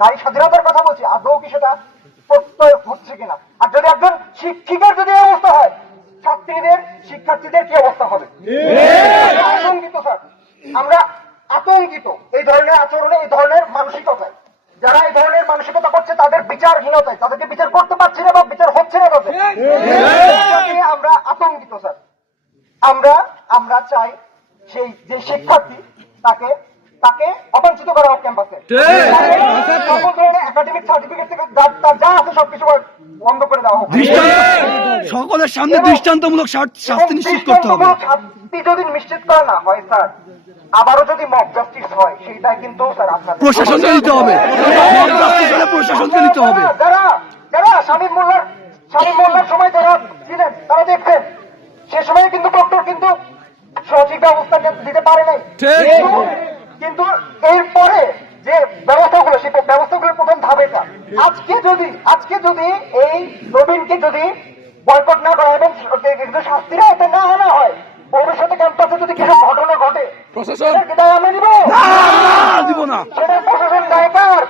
নারী স্বাধীনতার কথা বলছি, আদৌ কি সেটা প্রত্যয় হচ্ছে কিনা? আর যদি একজন শিক্ষিকার যদি এই অবস্থা হয়, ছাত্রীদের শিক্ষার্থীদের কি অবস্থা হবে? আতঙ্কিত স্যার, আমরা আতঙ্কিত এই ধরনের আচরণে, এই ধরনের মানসিকতায়। যারা এই ধরনের মানসিকতা করছে তাদের বিচারহীনতায়, তাদেরকে বিচার করতে পারছি না বা বিচার হচ্ছে না তাদের, আমরা আতঙ্কিত স্যার। আমরা চাই সেই যে শিক্ষার্থী তাকে তাকে অবাঞ্ছিত করা হোক ক্যাম্পাসে, সকল ধরনের একাডেমিক সার্টিফিকেট থেকে তার যা আছে সবকিছু বন্ধ করে দেওয়া হোক। সকলের সামনে দৃষ্টান্তমূলক শাস্তি নিশ্চিত করতে হবে। শাস্তি যদি নিশ্চিত করা না হয় স্যার, আবারও যদি মব জাস্টিস হয়, সেইটাই কিন্তু স্যার আপনার প্রশাসনকে নিতে হবে, মব জাস্টিস হলে প্রশাসনকে নিতে হবে। যারা শামীম মোল্লার সময় যারা ছিলেন তারা দেখছেন, সে সময় কিন্তু ডক্টর কিন্তু সঠিক ব্যবস্থা দিতে পারে নাই, কিন্তু এরপরে যে ব্যবস্থাগুলো, সেই ব্যবস্থাগুলোর প্রথম ধাপেটা আজকে যদি এই নবীনকে যদি বয়কট না করা এবং শাস্তির আওতায় না আনা হয়, ভবিষ্যতে ক্যাম্পাসে যদি কিছু ঘটনা ঘটে, প্রশাসন আমরা নিব না, দিব না, সেটা প্রশাসন দায়কার।